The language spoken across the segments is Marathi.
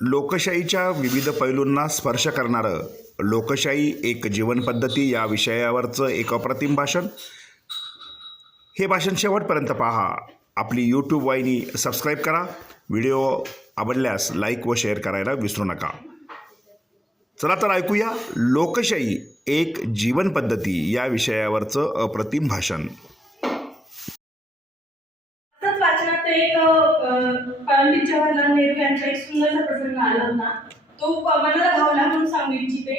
लोकशाहीच्या विविध पैलूंना स्पर्श करणारं लोकशाही एक जीवनपद्धती या विषयावरचं एक अप्रतिम भाषण. हे भाषण शेवटपर्यंत पहा. आपली यूट्यूब वाहिनी सबस्क्राईब करा. व्हिडिओ आवडल्यास लाईक व शेअर करायला विसरू नका. चला तर ऐकूया लोकशाही एक जीवनपद्धती या विषयावरचं अप्रतिम भाषण. वाचनात एक पंडित जवाहरलाल नेहरू यांचा एक सुंदरसा प्रसंग आला होता. तो मनाला भावला म्हणून सांगू इच्छिते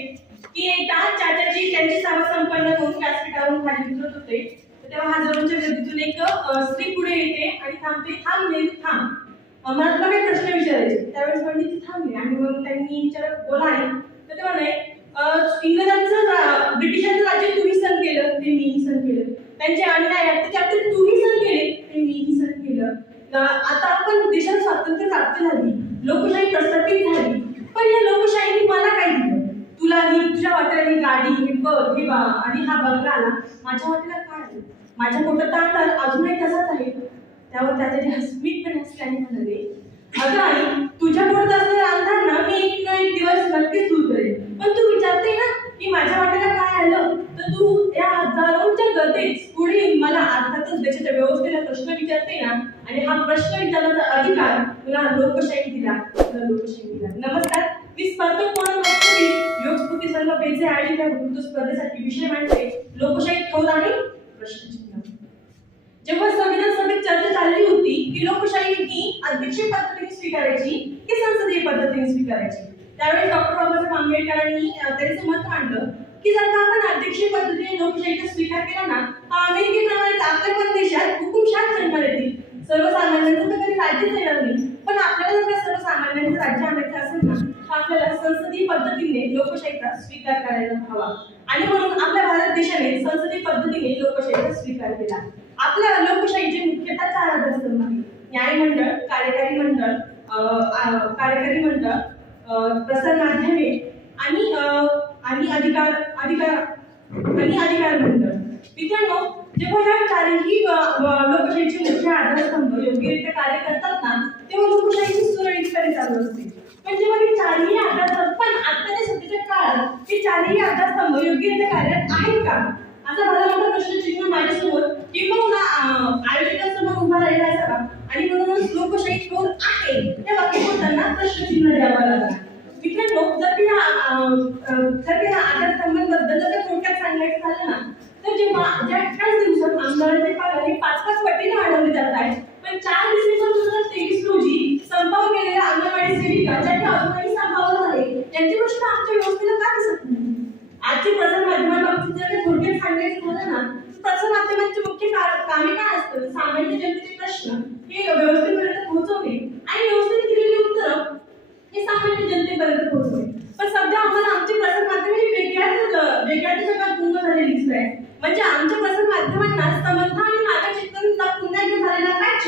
की एकदा चाचाजी त्यांची सभा संपन्न होऊन व्यासपीठावरून खाली उतरत होते. तेव्हा हजारोंच्या गर्दीतून एक स्त्री पुढे येते आणि थांबते थांब नेहरू थांब. मला तुला काही प्रश्न विचारायचे. त्यावेळेस पंडित थांबले. आणि मग त्यांनी विचार बोला आहे तर ते म्हणे इंग्रजांचं ब्रिटिशांचं राज्य तुम्ही सण केलं ते मी सण केलं. त्यांचे आणि नाही त्याच्यात ते तुम्ही सण केले ते मीही सण केलं अ, आता आपण देशात स्वातंत्र्य प्राप्त झाली लोकशाही प्रस्थापित झाली पण या लोकशाहीने मला काय दिलं? तुला ही तुझ्या वाट्याला गाडी हे पद हे बा आणि हा बंगला आला. माझ्या वाट्याला काय आलं? माझ्या पोटात तांदळ अजूनही तसाच आहे. त्यावर त्याचे हसमीतपणे हसल्याने म्हणाले अगं आई तुझ्या पोटात असलेल्या अंधांना मी एक ना एक दिवस नक्कीच दूर करेन पण तू विचारते ना की माझ्या वाट्याला काय आलं तर तू या हजारोंच्या गतीत पुढे येऊन मला अर्थातच देशाच्या व्यवस्थेला प्रश्न विचारते ना आणि हा प्रश्न विचारण्याचा अधिकार तुला लोकशाही दिला तुला नमस्कार. मी स्पर्धक कोण वास्तविक योग स्फूर्ती संघ पेचे आयोजित या वक्तृत्व स्पर्धेसाठी विषय मांडते. लोकशाही थोर आणि प्रश्नचिन्ह जेव्हा संविधान सभेत चर्चा चालली होती की लोकशाही ही अध्यक्षीय पद्धतीने स्वीकारायची की संसदीय पद्धतीने स्वीकारायची? त्यावेळी डॉक्टर बाबासाहेब आंबेडकरांनी त्यांचं मत मांडलं की जर का आपण अध्यक्षीय पद्धतीने लोकशाहीचा स्वीकार केला ना तर अमेरिकेप्रमाणे आपल्या पण देशात हुकुमशाह जन्माला येतील सर्वसामान्यांचं तर कधी राज्यच येणार नाही पण आपल्याला जर का सर्वसामान्यांचं राज्य आणायचं असेल ना तर आपल्याला संसदीय पद्धतीने लोकशाहीचा स्वीकार करायला हवा. आणि म्हणून आपल्या भारत देशाने संसदीय पद्धतीने लोकशाहीचा स्वीकार केला. आपल्या लोकशाहीचे मुख्यतः चार आधारस्तंभ आहेत न्यायमंडळ कार्यकारी मंडळ कार्यकारी मंडळ प्रसार माध्यमे आणि आणि अधिकार अधिकार आणि अधिकार मंडळ. मित्रांनो जेव्हा या चारही लोकशाहीचे मुख्य आधारस्तंभ योग्यरित्या कार्य करतात ना तेव्हा लोकशाहीची सुरळीतपणे चालू असते. हे चारही आधारस्तंभ पण आत्ताच्या सध्याच्या काळात हे चारही आधारस्तंभ योग्य योग्यरित्या कार्यरत आहेत का? असा मला मोठा प्रश्नचिन्ह माझ्यासमोर. किंबहुना अं, आयोजकांसमोर उभा राहिला असावा. आणि म्हणूनच लोकशाही कोण आहे त्या वाक्य प्रश्नचिन्ह द्यावा लागला. मित्रांनो जर की जर की आधारस्तंभांबद्दल जर थोडक्यात सांगायचं झालं ना तर जेव्हा ज्या काही दिवसात आमदारांचे पगार हे पाच पाच पटीने वाढवले जात आहेत पण चार डिसेंबर आहे गोष्ट प्रश्न आमच्या व्यवस्थेला का दिसत नाही? आजचे प्रसार माध्यमांबाबतीत जर का थोडक्यात सांगायचं झालं ना तर प्रसार माध्यमांचे मुख्य कामे काय असतं? सामान्य जनतेचे प्रश्न. हे व्यवस्थेपर्यंत पोहोचवणे आणि व्यवस्थित दिलेली उत्तरं हे सामान्य जनतेपर्यंत पोहोचवणे पण सध्या आम्हाला आमचे प्रसार माध्यमे ही वेगळ्याच वेगळ्याच जगात गुंग झालेली दिसत आहे म्हणजे आमच्या प्रसार माध्यमांना समर्थ आणि नागा चित्रचा पुन्हा एकदा झालेला मॅच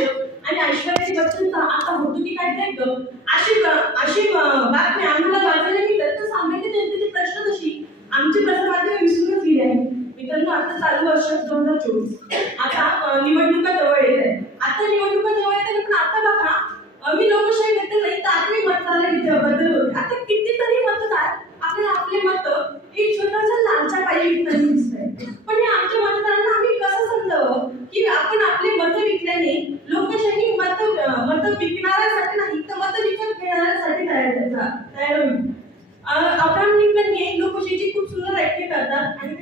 आणि ऐश्वर्याची बच्चनचा आता होतो की काय ते अशी अशी बातमी आम्हाला वाचायला मिळतात तर सामान्य जनतेचे प्रश्न तशी आमची प्रसार विसरूनच गेली आहे. मित्रांनो आता चालू वर्ष दोन हजार चोवीस. आता निवडणुका जवळ येत आहेत आता निवडणुका जवळ येत आहेत पण आता बघा अं, मी लोकशाही बद्दल नाही तर आता मी मतदारबद्दल होते आता कितीतरी मतदार आपल्याला आपले मत एक छोटासा लालचा पाहिजे विकताना दिसत आहे पण हे आमच्या मतदारांना आम्ही कसं समजावं की आपण आपले मत विकल्याने लोकशाही मत मत विकणाऱ्यासाठी नाही तर मत विकत घेणाऱ्यासाठी तयार झाला- तयार होईल अं, अब्राहम लिंकन हे लोकशाहीची खूप सुंदर व्याख्या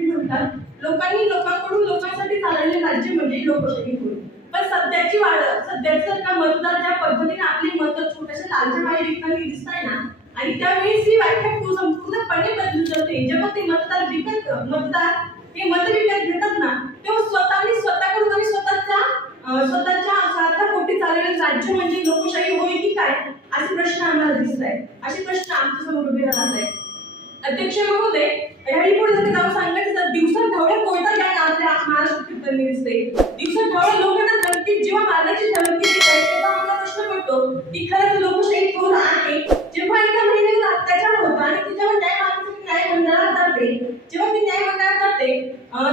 लोकशाही म्हणतात. लोकांनी लोकांकडून लोकांसाठी चाललेले राज्य म्हणजे लोकशाही होईल पण सध्याची वाढ सध्याचं जर का मतदार ज्या पद्धतीने आपली मत छोट्याशा लालच्या बाहेर विकताना दिसत आहे ना आणि त्यावेळेस ही व्याख्या संपूर्णपणे बदलून जाते जेव्हा ते मतदार विकत मतदार हे मत विकत घेतात ना तेव्हा स्वतःने स्वतःकडून आणि स्वतःच्या स्वतःच्या स्वार्थापोटी चाललेले राज्य म्हणजे लोकशाही होईल की काय असे प्रश्न आम्हाला दिसत आहेत असे प्रश्न आमच्यासमोर उभे राहत आहेत अध्यक्ष महोदय ह्याही पुढे जर नाव सांगायचं तर दिवसा ढवळ्या कोयता या आपल्या महाराष्ट्र कीर्तनी दिसते. दिवसा ढवळ्या लोकांना धमकी जेव्हा मारण्याची धमकी देत तेव्हा आम्हाला प्रश्न पडतो की खरंच लोकशाही थोर आहे जेव्हा एका महिन्यावर अत्याचार होता आणि तिच्यावर न्याय मागण्यासाठी न्याय मंडळात जाते जेव्हा ती न्याय मंडळात जाते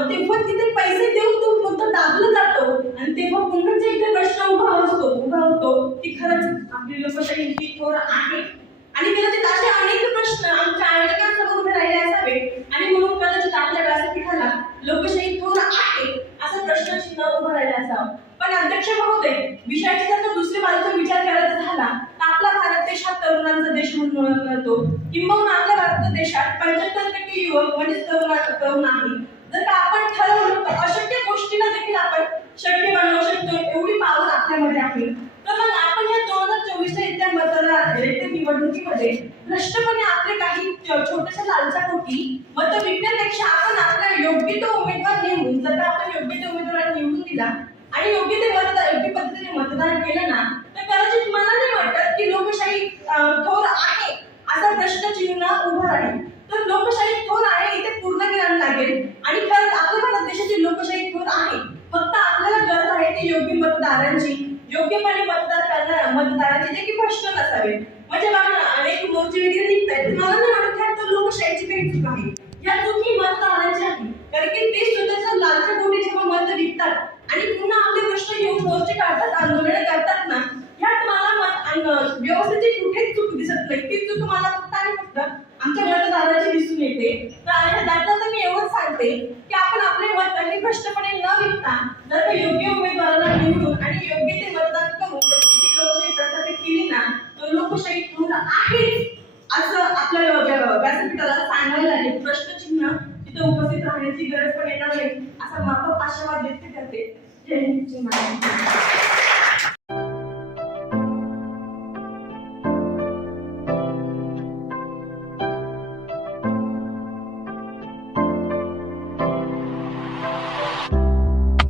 तेव्हा तिथे पैसे देऊन तो मुद्दा दाबला जातो आणि तेव्हा पुन्हा इथे प्रश्न उभा असतो उभा होतो की खरंच आपली लोकशाही ही थोर आहे. शिक्षक होते. विषयाची जर दुसरी बाजूचा विचार करायचा झाला. तर आपला भारत देश हा तरुणांचा देश म्हणून ओळखला जातो किंबहुना आपल्या भारत देशात पंच्याहत्तर टक्के युवक म्हणजे तरुण आहे. जर का आपण ठरवलं तर अशक्य गोष्टीला देखील आपण शक्य बनवू शकतो. एवढी पावलं आपल्यामध्ये आहे. तर मग आपण या दोन हजार चोवीसच्या येत्या मतदार निवडणुकीमध्ये भ्रष्टपणे आपले काही छोट्याशा लालचापोटी मत विकण्यापेक्षा आपण आपला योग्य तो उमेदवार नेऊन जर आपण योग्य तो उमेदवार निवडून दिला आणि योग्य ते मतदान योग्य पद्धतीने मतदान केलं ना तर कदाचित मला नाही वाटत की लोकशाही थोर आहे असा प्रश्नचिन्ह उभा राहील. तर लोकशाही थोर आहे इथे पूर्ण करायला लागेल. आणि खरंच आपल्या भारत देशाची लोकशाही थोर आहे. फक्त आपल्याला गरज आहे ती योग्य मतदारांची. योग्यपणे मतदार करणाऱ्या मतदारांची जे की प्रश्न नसावे म्हणजे बघा ना अनेक मोर्चे वगैरे निघतायत. मला नाही वाटत ह्या तर लोकशाहीची काही चूक आहे. या ही मतदारांची आहे. कारण की ते स्वतःच्या लालच्या बोटी जेव्हा मत विकतात आणि पुन्हा आपले प्रश्न घेऊन गोष्टी काढतात आंदोलन करतात ना ह्यात मला व्यवस्थेची कुठेच चूक दिसत नाही. ती चूक मला फक्त आणि फक्त आमच्या मतदाराची दिसून येते. तर आणि तर मी एवढंच सांगते की आपण आपले मत आणि स्पष्टपणे Demais.